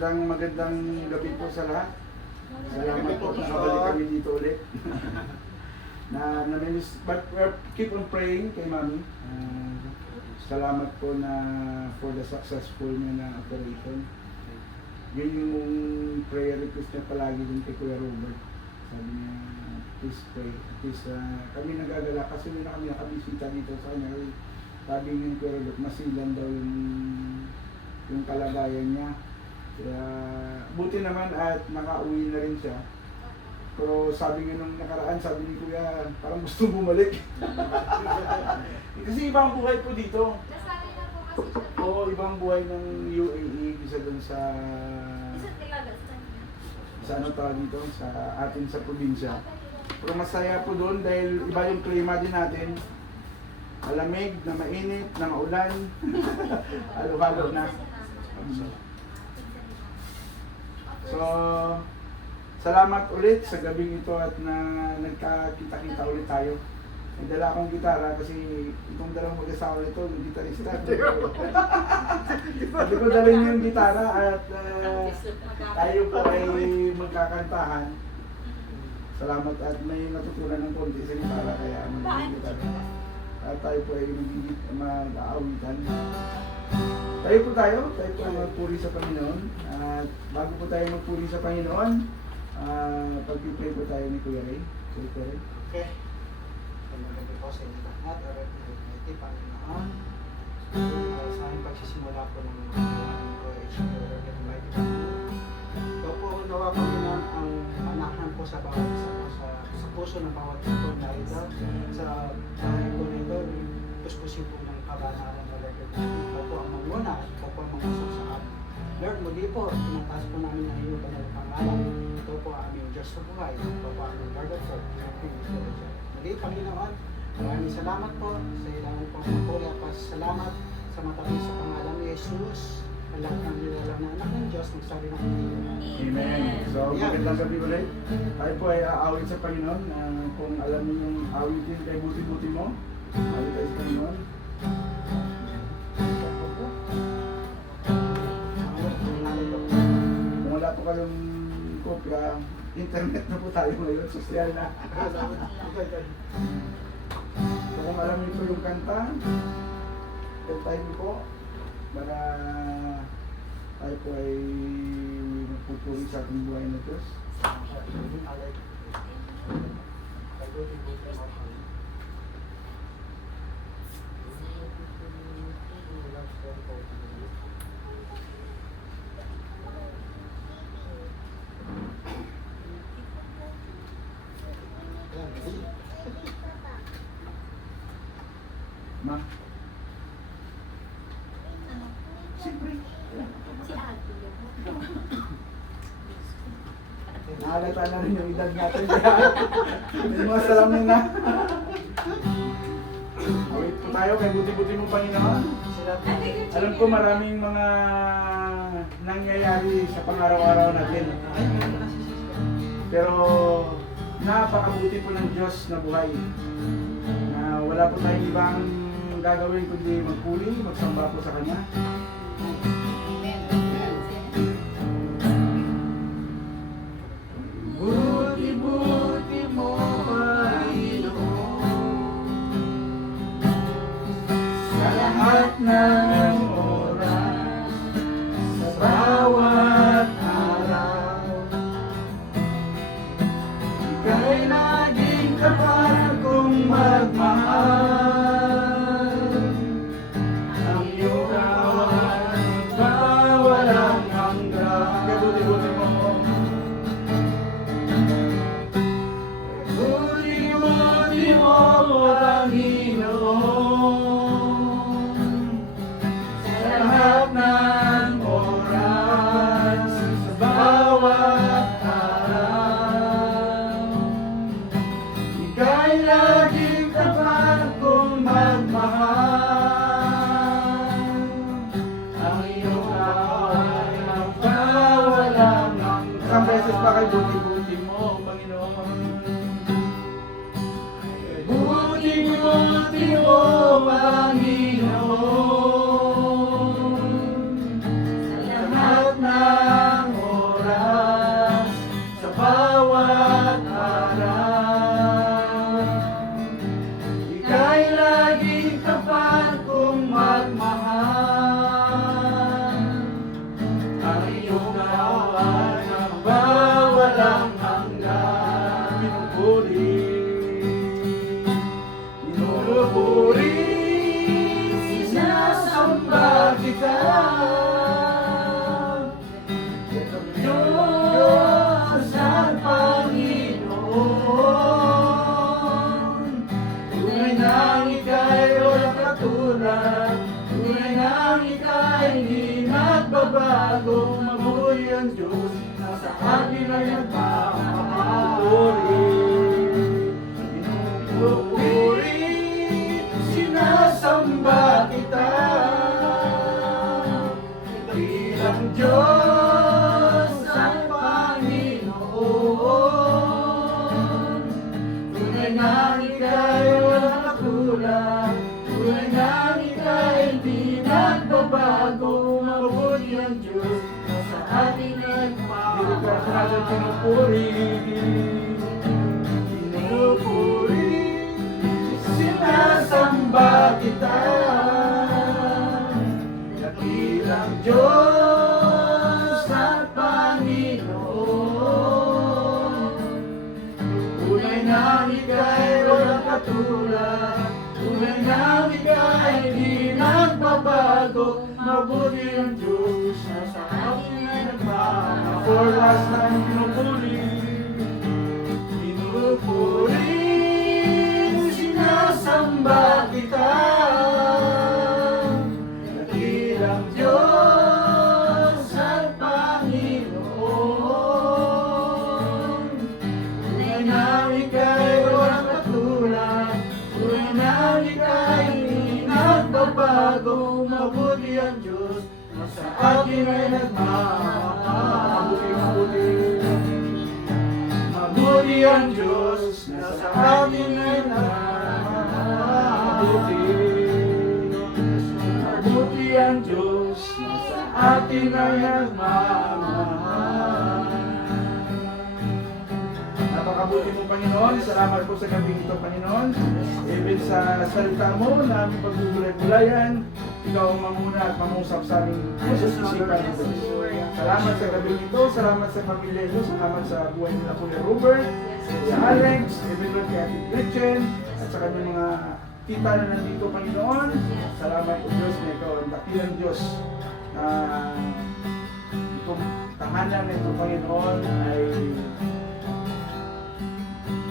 magandang gabi po sa lahat. Salamat po nakabalik kami dito ulit. But keep on praying kay Mami. Salamat po na for the successful na operation. Yun yung prayer request niya palagi din kay Kuya Robert. Sabi niya, please pray. Please, kami nagagala kasi na kami nakabisita dito sa kanya. Sabi niya Kuya Robert, masilan daw yung kalagayan niya. Kaya buti naman at nakauwi na rin siya. Pero sabi nga nung nakaraan, sabi ni Kuya, parang gusto bumalik. Kasi ibang buhay po dito. Nasabi na po kasi siya. Oo, ibang buhay ng UAE, isa dun sa ano tawag dito, sa atin sa probinsya. Pero masaya po doon dahil iba yung klima din natin. Malamig, na mainit, na maulan. Halo-halo na. So, salamat ulit sa gabing ito at na nagkakita-kita ulit tayo. May dala akong gitara kasi itong dalawang mag-asawa nito, yung gitarista. Sabi ko dalhin yung gitara at tayo po ay magkakantahan. Salamat at may natutunan ng konti sa gitara kaya yung gitara. At tayo po ay mag-aawitan. Tayo po ay magpuri sa Panginoon. At bago po tayo magpuri sa Panginoon, pag-pray po tayo ni Kuya Ray. Okay. Pagmagabi po sa inyo lahat, arat na Almighty, Panginoon. Sa aming pagsisimula po ng mga ko, Explore ng Almighty Panginoon. Ito po nawa Panginoon ang manahan po sa bawat isa po, sa puso ng bawat ito na ito, sa bahay po nito, puspusin po ng kabanalan na Lord. Ito po ang manguna, ito po ang mga susahan. Lord, muli po, tinataas po namin ang iyong banal pangalan. Ito po ang aming Diyos sa buhay. Ito po ang aming Lord of Hope. Muli, Panginoon, maraming salamat po sa ilang pong pagpuli at salamat sa matabi sa pangalan ni Jesus. Ang lahat ng nilalang na anak ng Diyos, nagsabi ng Amen. So, magandang gabi ulit. Tayo po ay aawit sa Panginoon. Kung alam niyo yung awitin kay buti-buti mo, awit tayo sa Panginoon. Kung wala po kayong kopya, internet na po tayo ngayon, social na. So, kung alam niyo po yung kanta, kantahin niyo po para tayo po ay magpupuri sa ating buhay na Diyos. Ma? Siyempre. Si Ate. Nahalata na rin yung edad natin. May mga salamin na. Awit po tayo kay buti-buti mo Panginoon. Alam ko maraming mga nangyayari sa pang-araw-araw natin. Pero napakabuti po ng Diyos na buhay. Na wala po tayong ibang gagawin kundi magpuli, magsamba po sa Kanya. Buti-buti mo Panginoon sa lahat ng oras, sa bawat araw. Ika'y naging tapat kong magmahal. Ang iyong kawan ba walang hanggan. Buti-buti mo. Buti-buti mo Panginoon katulad. Tunay na ika'y hindi nagbabago. Mabuti ang Diyos na sa atin ay nagpapapuri. Pinupuri, sinasamba kita. Bilang Diyos ang Panginoon. Tunay na ika'y walang katulad. Tunay na ika'y hindi nagbabago. Mabuti ang Diyos na sa ating nagpapapuri. Pinupuri, pinupuri, sinasamba kita. Dakilang Diyos at Panginoon. Tunay na ika'y walang katulad. Tunay na ika'y di nagbabago. Mabuti ang Diyos na sa atin ay nagmamahal. For last time, pinupuri, pinupuri, sinasamba kita. Dakilang Diyos at Panginoon. Tunay na ika'y walang katulad. Tunay na ika'y di nagbabago. Mabuti ang Diyos na sa atin ay nagmamahal. Mabuti, mabuti ang Diyos na sa atin ay nagmamahal. Mabuti ang Diyos na sa atin ay nagmamahal. Napakabuti mo, Panginoon. Salamat po sa gabi ito, Panginoon. Even sa salita mo na aming pagbubulay-bulayan, ikaw ang mamuna at mamusap sa aming isipan. Salamat sa gabi ito. Salamat sa pamilya ito. Salamat sa buhay nila Kuya Robert, Kuya Alex, even doon kay Ate Gretchen, at sa kanyang mga tita na nandito, Panginoon. Salamat po, Diyos, na ikaw ang dakilang Diyos na itong tahanan na ito, Panginoon, ay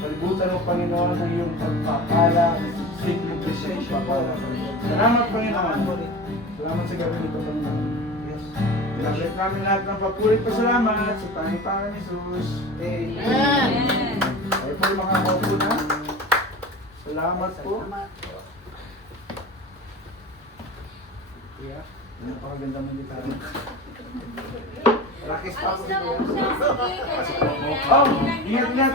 palibutan mo, Panginoon, ng iyong pagpapala, significant pagpapala, Panginoon. Salamat, Panginoon. Salamat sa gabi nito, Panginoon. Yes. Pinaglit namin lahat ng papuri pa salamat sa tanging Panginoon Jesus. Amen. Ay po, makakaupo na. Salamat po. Yeah. Napakaganda mo dito. Rakis pa ako dito. Oh, ingat-ingat.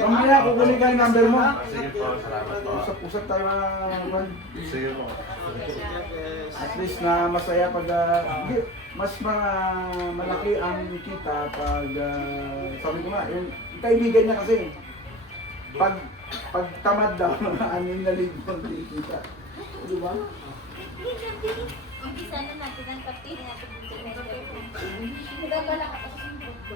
Mamaya, kukunin ka yung number mo. Sige po, salamat po. Usap-usap tayo mga Sige po. at least na masaya pag hindi, mas malaki ang kita pag sabi ko nga, yung kaibigan niya kasi pag tamad daw, ano yung nalibon kita. Di ba? Umpisa na natin ang pati natin dito. Nagagala ka kasi yung bukbo.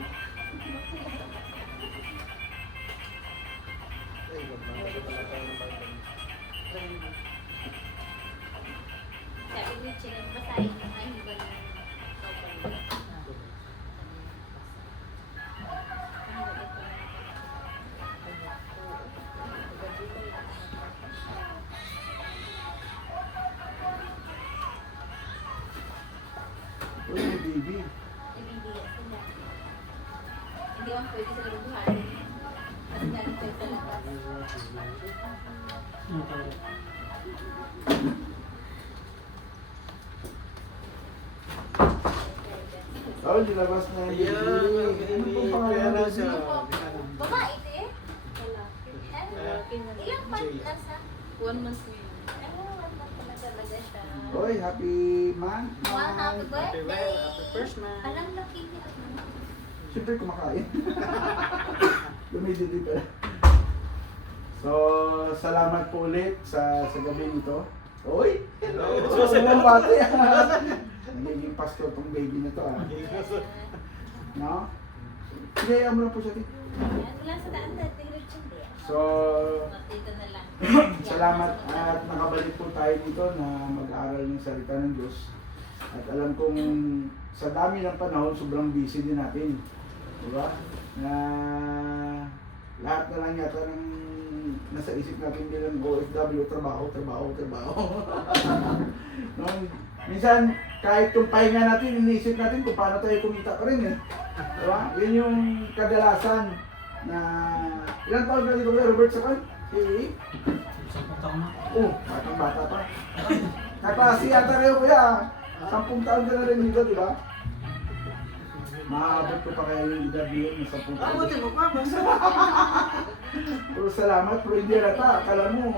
Sabi ni Chin, basahin mo na hindi ba yung Uy, baby. ibibigay sila. Hindi ako pwede sila buhayin. Kasi galing tayo sa labas. Oh, nilabas na yung baby. Ano pong pangalan Kaya niya? Babae ito eh. Ilang month na sa? 1 month na yun. One month na talaga siya. Oy, happy month. Wow, happy birthday! Happy first month. Alam laki niya. Siyempre kumakain. Lumidili pala. So, salamat po ulit sa gabi nito. Oy! Hello! Ang bati. Nagiging pastor tong baby na to. No? Sige, mo lang po siya. Wala sa daan dati, Richard. So, Dito na lang. salamat at nakabalik po tayo dito na mag-aaral ng salita ng Diyos. At alam kong sa dami ng panahon, sobrang busy din natin. Diba? Na lahat na lang yata ng nasa isip natin bilang OFW, trabaho. No? Minsan, kahit yung pahinga natin, iniisip natin kung paano tayo kumita pa rin eh. Diba? Yun yung kadalasan na... Ilang taon ka dito kaya, Robert, sa kan? Oh, bata pa. Kaklase yata kayo kuya. 10 taon ka na rin dito, di ba? Maabot ko pa kaya yung edad yun, 10 taon. Abutin mo pa, basta. Pero salamat, pero hindi rata. Akala mo,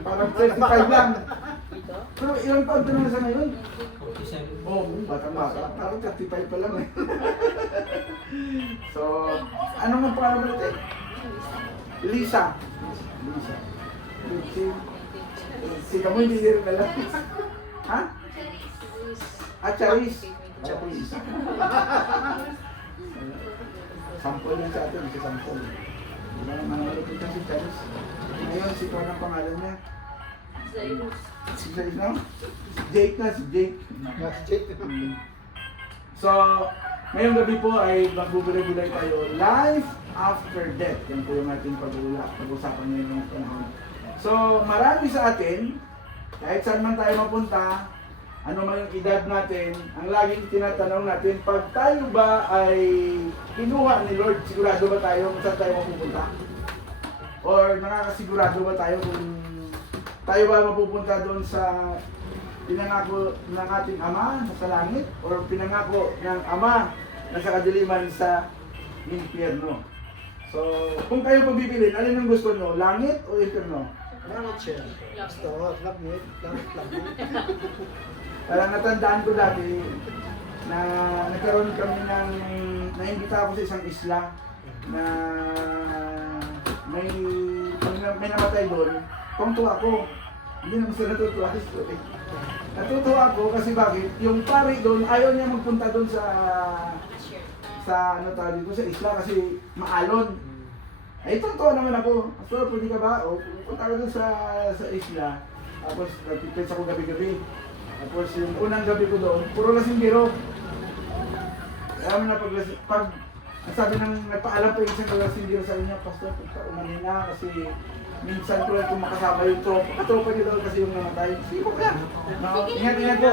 parang 35 lang. Dito? Pero ilang taon ka naman sa ngayon? 47. Oo, batang-bata. Parang 35 pa lang eh. So, ano nga pangalan mo natin? Lisa. Si Kamoy, hindi rin alam. Ha? Charis. Charis. Sampol yan sa atin, si Sampol. Diba, manalapit na si Charis. Ngayon, si Kwan ang pangalan niya. Cyrus. Si Charis na? Jake na, si Jake. So, ngayong gabi po ay magbubulay-bulay tayo. Life after death. Yan po yung ating pag-usapan ngayon ng panahon. So, marami sa atin, kahit saan man tayo mapunta, ano man yung edad natin, ang laging tinatanong natin, pag tayo ba ay kinuha ni Lord, sigurado ba tayo kung saan tayo mapupunta? Or nakakasigurado ba tayo kung tayo ba mapupunta doon sa pinangako ng ating Ama sa langit? Or pinangako ng Ama na sa kadiliman sa impyerno? So, kung kayo pagpipiliin, alin ang gusto nyo? Langit o impyerno? Langit siya. Gusto ko, langit. Parang natandaan ko dati na nagkaroon kami ng naimbita ako sa isang isla na may namatay doon. Tungtuwa ako. Hindi naman sila natutuwa. Natutuwa ako kasi bakit? Yung pari doon, ayaw niya magpunta doon sa ano tawag dito, sa isla kasi maalon. Ay, tungtuwa naman ako. So, pwede ka ba? O, punta ka doon sa isla. Tapos, nagpipits ako gabi-gabi. Tapos yung unang gabi ko doon, puro lasinggero. Kaya mo na pag sabi ng nagpaalam pa yung isang lasinggero sa inyo, Pastor, umanin na kasi minsan ko kung makasama yung tropa niyo daw kasi yung namatay. Sige po ka. No, ingat po.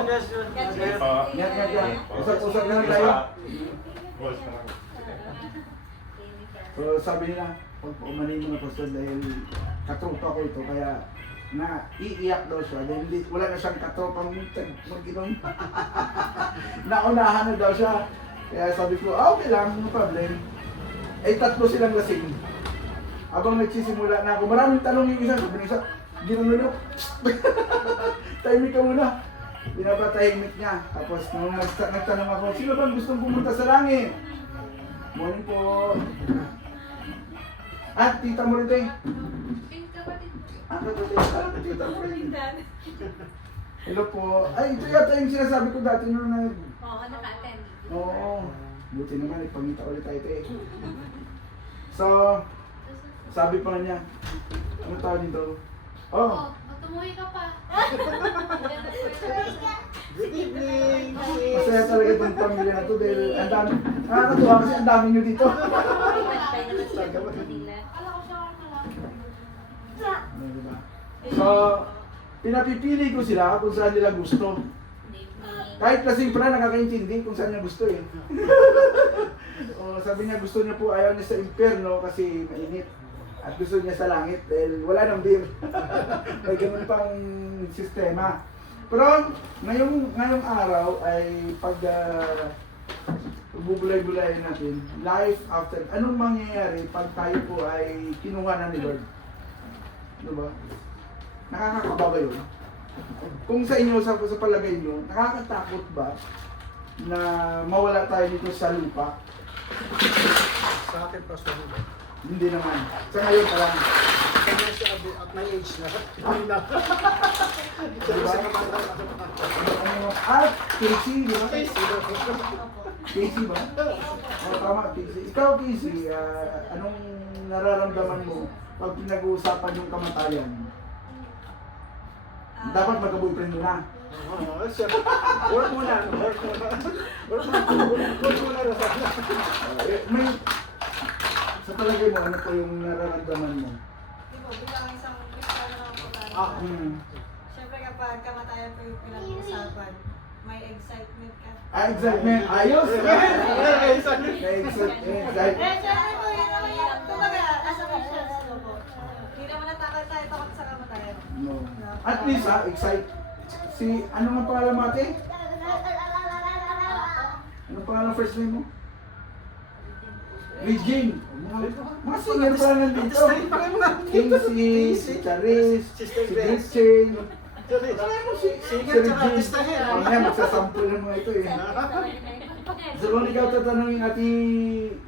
Ingat ka. Usap na lang tayo. So sabi nila, huwag umanin mo na Pastor dahil katropa ko ito kaya na iiyak daw siya dahil wala na siyang katropang mag-inom. Naunahan na daw siya. Kaya sabi ko, okay lang, no problem. Ay tatlo silang lasing. Habang nagsisimula na ako, maraming tanong yung isa. Sabi ng isa, ginununok. Tahimik ka muna. Binapatahimik niya. Tapos nung nagtanong ako, sino bang gustong pumunta sa langit? Morning po. At tita mo rin Hello po. Ay, ito yata yung sinasabi ko dati nung Oo, naka-attend. Oo. Buti naman, ipangita ulit tayo eh. So, sabi pa niya, ano tawag dito? Oh, Tumuhi ka pa. Good evening. masaya talaga itong pamilya na to dahil ang dami, nakakatuwa kasi ang dami nyo dito. Pantay naman sila sa kanila. Ano, diba? So, pinapipili ko sila kung saan nila gusto. Kahit lasing pala, nakakaintindi kung saan niya gusto eh. O, sabi niya gusto niya po, ayaw niya sa impyerno kasi mainit. At gusto niya sa langit dahil wala nang beer. May ganun pang sistema. Pero ngayong araw ay pag bubulay-bulayin natin, life after, anong mangyayari pag tayo po ay kinuha na ni Lord? Diba? Nakakakaba ba yun? Kung sa inyo, sa palagay nyo, nakakatakot ba na mawala tayo dito sa lupa? Sa akin, Pastor Ruben. Hindi naman. Sa ngayon pa lang. Kaya siya at my age na. Hindi na. Diba? At Casey, di ba? Casey ba? Oh, tama, Casey. Ikaw, Casey, anong nararamdaman mo pag pinag-uusapan yung kamatayan? Dapat magka-boyfriend mo na. Work muna. Work muna. May, sa palagay mo, ano po yung nararamdaman mo? bilang isang Kristiyano naman po tayo. Ah, Siyempre kapag kamatayan po yung pinag-uusapan, may excitement ka. Excitement, ayos! May excitement. Eh, siyempre po, yun naman yan. Kumbaga, as a Christian po. Hindi naman natakot tayo takot sa kamatayan. No. At least excite. Si, ano nga pangalan mo ate? Ano pangalan first name mo? Regine. Mga singer pa nandito. Kinsey, si Charis, si Gretchen. Singer tsaka artista eh. Mamaya magsasample ng mga ito eh. So kung ikaw tatanungin ati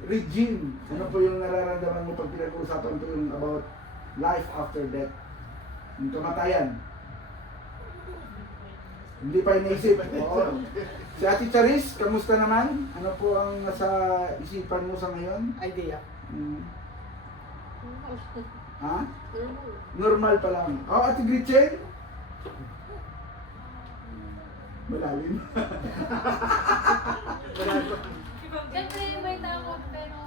Regine, ano po yung nararamdaman mo pag pinag-uusapan ko yung about life after death? Yung kamatayan. Hindi pa iniisip. Oo. Si Ate Charis, kamusta naman? Ano po ang nasa isipan mo sa ngayon? Idea. Hmm. Ha? Normal pa lang. Oh, Ate Gretchen? Malalim. Siyempre may takot pero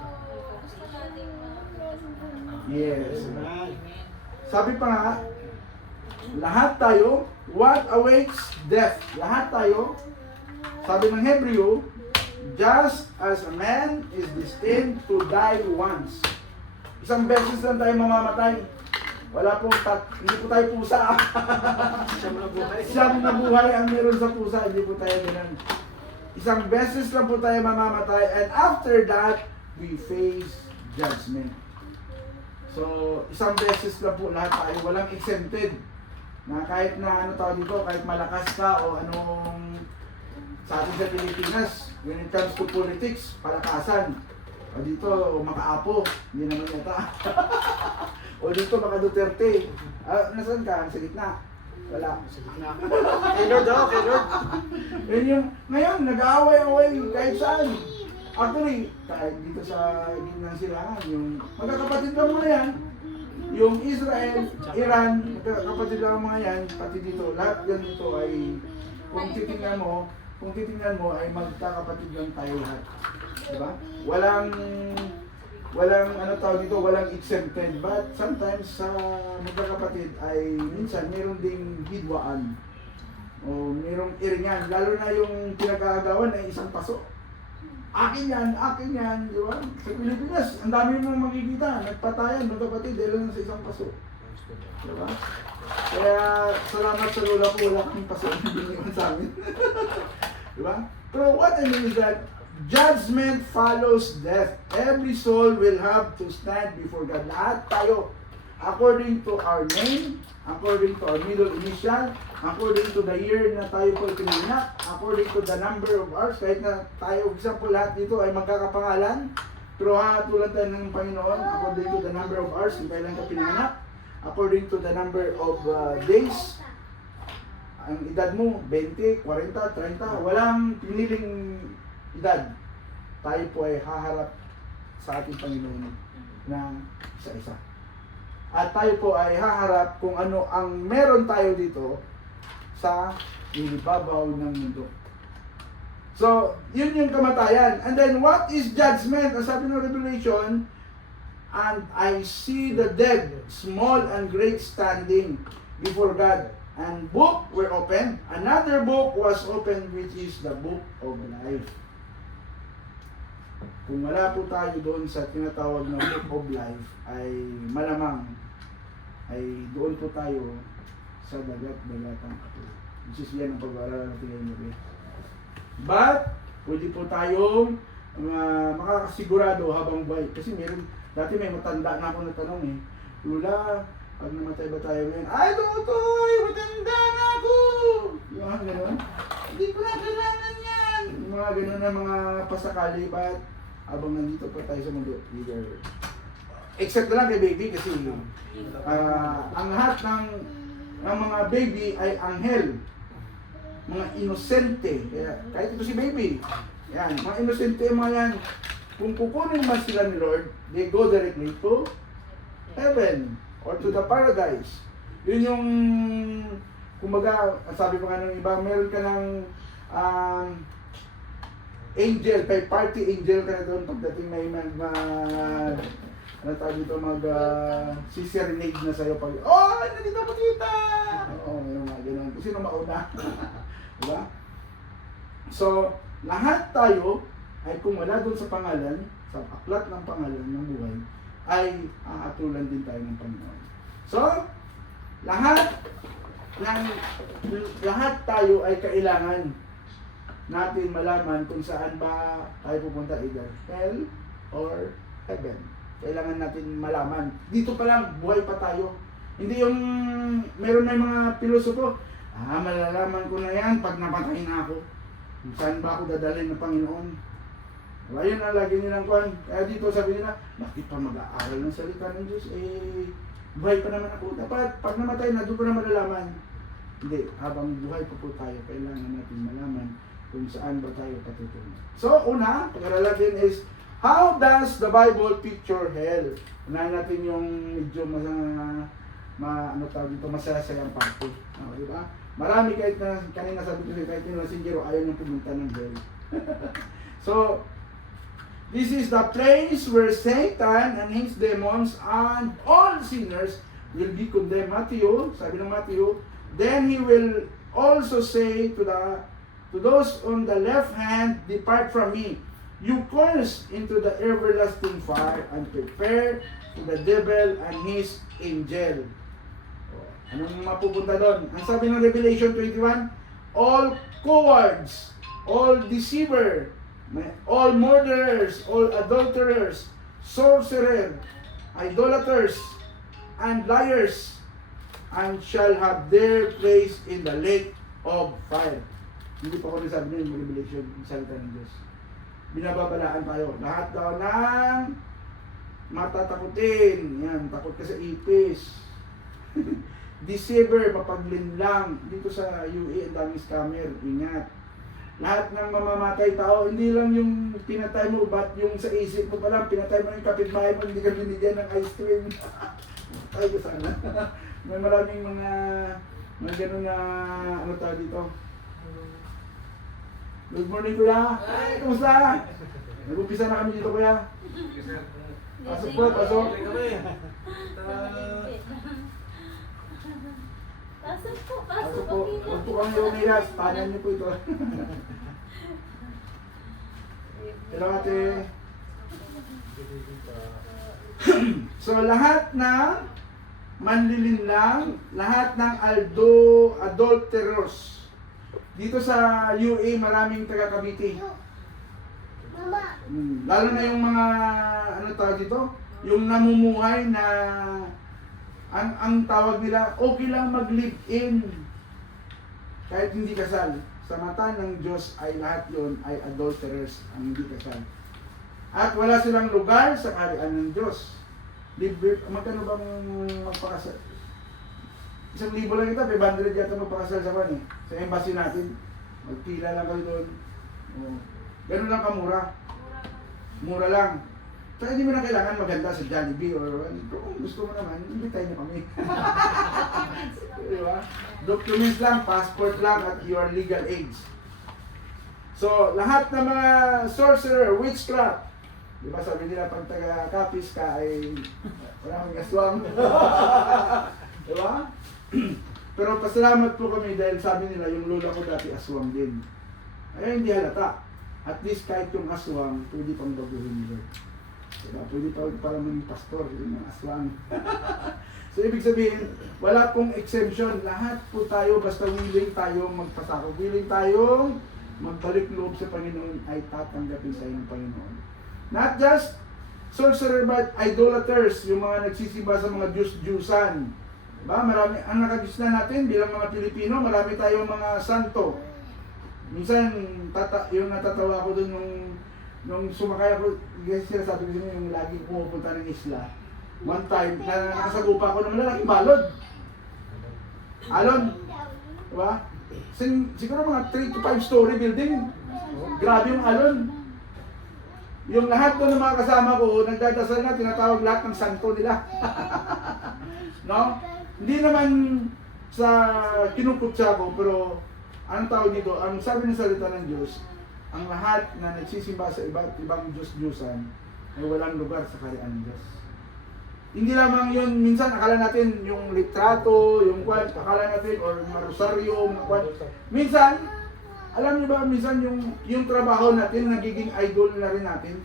gusto natin Yes. Sabi pa nga, lahat tayo, what awaits death? Lahat tayo, sabi ng Hebreo, just as a man is destined to die once. Isang beses lang tayo mamamatay. Wala pong hindi po tayo pusa. Siyam na buhay ang meron sa pusa, hindi po tayo ganun. Isang beses lang po tayo mamamatay, and after that, we face judgment. So, isang beses lang po lahat tayo, walang exempted. Na kahit na ano tawag dito, kahit malakas ka o anong sa atin sa Pilipinas, when it comes to politics, palakasan. O dito, makaapo, hindi naman yata. O dito, maka Duterte. Nasaan ka? Sa gitna? Wala. Sa gitna. Kay Lord daw, kay Lord. Yun yung, ngayon, nag-aaway-away kahit saan. Actually, kahit dito sa gitna silangan, yung magkakapatid lang mga yan, yung Israel, Iran, magkakapatid lang mga yan, pati dito, lahat yan dito ay, kung titingnan mo ay magkakapatid lang tayo lahat. Diba? Walang ano tawag dito, walang exempted, but sometimes sa magkakapatid ay minsan meron ding hidwaan o merong iringan, lalo na yung pinag-aagawan ay isang paso. Akin yan, di ba? Sa Pilipinas, ang dami mong makikita, nagpatayan, magkapatid, dahil lang sa isang paso. Di ba? Kaya, salamat sa lola ko, wala kaming paso, hindi naman sa amin. Di ba? Pero what I mean is that, judgment follows death. Every soul will have to stand before God. Lahat tayo, according to our name, according to our middle initial, according to the year na tayo po pinanganak, according to the number of hours, kahit na tayo, example, lahat dito ay magkakapangalan, pero hahatulan tayo ng Panginoon, according to the number of hours, kung kailan ka pinanganak, according to the number of days, ang edad mo, 20, 40, 30, walang piniling edad. Tayo po ay haharap sa ating Panginoon ng isa-isa. At tayo po ay haharap kung ano ang meron tayo dito sa ilibabaw ng mundo. So, yun yung kamatayan. And then, what is judgment? Ang sabi ng Revelation, and I see the dead, small and great, standing before God. And book were opened. Another book was opened, which is the book of life. Kung wala po tayo doon sa tinatawag na book of life, ay malamang ay doon po tayo sa dagat-dagatang apo. Which is yan ang pag-aaral natin ngayon. But, pwede po tayong makakasigurado habang buhay. Kasi meron, dati may matanda na ako na tanong eh, Lula, pag namatay ba tayo ngayon? Ay, tutoy! Matanda na ako! Yung mga gano'n. Hindi ko na kailangan yan! Yung mga gano'n na mga pasakali, but habang nandito pa tayo sa mundo, either except na lang kay baby kasi ang lahat ng mga baby ay anghel, mga inosente. Kaya, kahit ito si baby, yan, mga inosente mga yan. Kung kukunin man sila ni Lord, they go directly to heaven or to the paradise. Yun yung, kumbaga, sabi pa nga ng iba, meron ka ng angel, kay party angel ka na doon pagdating may ano tawag dito, si-serenade na sa'yo pag, oh, nandito ako tita! Oo, yung mga ganun. Kung sino mauna. Diba? So, lahat tayo ay kung wala doon sa pangalan, sa aklat ng pangalan ng buhay, ay aatulan din tayo ng Panginoon. So, lahat tayo ay kailangan natin malaman kung saan ba tayo pupunta, either hell or heaven. Kailangan natin malaman. Dito pa lang, buhay pa tayo. Hindi yung meron na yung mga pilosopo, malalaman ko na yan pag napatay na ako. Saan ba ako dadalhin ng Panginoon? Diba, yun ang lagi nilang kuhan. Kaya dito sabi nila, bakit pa mag-aaral ng salita ng Diyos? Buhay pa naman ako. Dapat pag namatay na, doon ko na malalaman. Hindi, habang buhay pa po tayo, kailangan natin malaman kung saan ba tayo patutungo. So, una, pag-aralan din is, how does the Bible picture hell? Unahin natin yung medyo masasayang parte. Diba? Marami kahit na, kanina sabi ko kahit yung messenger, ayaw niyong pumunta ng hell. So, this is the place where Satan and his demons and all sinners will be condemned. Matthew, sabi ng Matthew, then he will also say to those on the left hand, depart from me, you cursed, into the everlasting fire and prepare to the devil and his angel. Anong mapupunta doon? Ang sabi ng Revelation 21, all cowards, all deceiver, all murderers, all adulterers, sorcerers, idolaters, and liars, and shall have their place in the lake of fire. Hindi pa ko rin sabi niyo yung Revelation, yung salita ng Diyos. Binababalaan tayo. Lahat daw ng matatakutin. Yan, takot ka sa ipis. Deceiver, mapaglinlang. Dito sa UE, ang daming scammer. Ingat. Lahat ng mamamatay tao, hindi lang yung pinatay mo, but yung sa isip mo pa lang, pinatay mo yung kapitbahay mo, hindi ka binigyan ng ice cream. Ay, ko sana. May maraming mga gano'n na, ano tawag dito? Good morning, kuya. Ay, kumusta? Nag-umpisa na kami dito, kuya. Pasok po, pasok. Pasok po, Pasok pasok po. Huwag po kami yung nilas. Tanan niyo po ito. Hello, ate. So, lahat ng manlilinlang, lahat ng adulterers. Dito sa UA, maraming taga Cavite. Lalo na yung mga, ano tawag dito? Yung namumuhay na, ang tawag nila, okay lang mag-live-in. Kahit hindi kasal. Sa mata ng Diyos ay lahat yon ay adulterers ang hindi kasal. At wala silang lugar sa kaharian ng Diyos. Magkano bang magpakasal? 1,000 lang ito, 500 yata magpakasal sa kan eh. Sa embassy natin. Magpila lang kayo doon. Ganun lang kamura. Mura lang. So hindi mo na kailangan maganda sa Jollibee or kung gusto mo naman, invite niyo kami. Diba? Documents lang, passport lang at your legal age. So lahat ng mga sorcerer, witchcraft, diba sabi nila pag taga-kapis ka ay wala kang aswang. Diba? Pero pasalamat po kami dahil sabi nila yung lola ko dati aswang din. Ay hindi halata. At least kahit yung aswang, pwede pang baguhin nila. Diba? Pwede pa maging pastor, yung mga aswang. So ibig sabihin, wala pong exemption. Lahat po tayo, basta willing tayo magpasako. Willing tayong magbalik loob sa Panginoon ay tatanggapin tayo ng Panginoon. Not just sorcerer but idolaters, yung mga nagsisimba sa mga Diyos-Diyusan. Diba? Marami, ang nakadiyos na natin bilang mga Pilipino, marami tayong mga santo. Minsan, yung natatawa ko dun nung sumakay ako, sinasabi ko sa inyo, yung lagi pumupunta ng isla. One time, nakasagupa ako ng malalaking balod. Alon. Diba? Siguro mga 3 to 5 story building. Grabe yung alon. Yung lahat doon ng mga kasama ko, nagdadasal na, tinatawag lahat ng santo nila. No? Hindi naman sa kinukutsa ko, pero anong tawag dito, ang sabi ng salita ng Diyos, ang lahat na nagsisimba sa iba't ibang Diyos-Diyusan ay walang lugar sa kaharian ng Diyos. Hindi lamang yun, minsan akala natin yung litrato, yung kwan, akala natin, or marosaryo, mga kwan. Minsan, alam niyo ba, minsan yung trabaho natin, nagiging idol na rin natin.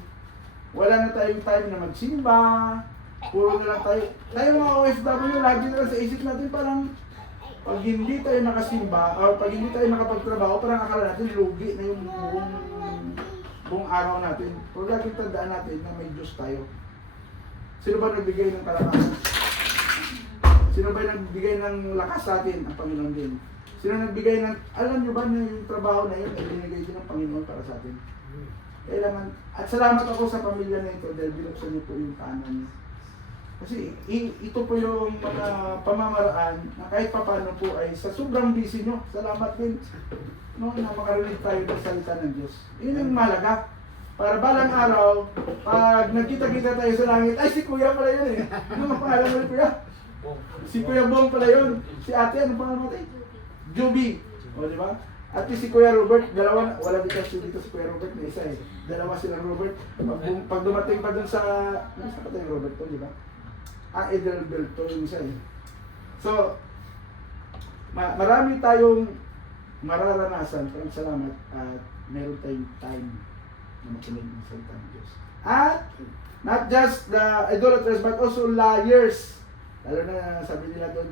Wala na tayong time na magsimba, puro na lang tayo. Tayo mga OFW, lagi na lang sa isip natin parang, pag hindi tayo nakasimba, o pag hindi tayo nakapagtrabaho, parang akala natin lugi na yung buong araw natin. Pero laging tandaan natin na may Diyos tayo. Sino ba nagbigay ng kalakasan? Sino ba nagbigay ng lakas sa atin? Ang Panginoon din. Sino nagbigay ng, alam niyo ba na yung trabaho na yun ay binigay din ng Panginoon para sa atin? Kailangan, at salamat ako sa pamilya na ito dahil binuksan niyo po yung kanan niyo. Kasi ito po yung mga pamamaraan na kahit papano po ay sa sobrang busy nyo, salamat din no, na makarinig tayo ng salita ng Diyos. Yun yung malaga. Para balang araw, pag nagkita-kita tayo sa langit, ay si Kuya pala yun eh. Ano ang pangalan mo ni Kuya? Si Kuya Bong pala yun. Si ate, ano pangalan mo tayo? Juby. O di ba? At si Kuya Robert, dalawa, wala dito si Kuya Robert, may isa eh. Dalawa silang Robert. Pag dumating pa dun sa, ano sa patay Robert to, di ba? Edelberto yung isa eh. So, marami tayong mararanasan. Parang salamat at meron tayong time na makinig ng salita ng Diyos. At not just the idolaters but also liars. Lalo na sabi nila doon,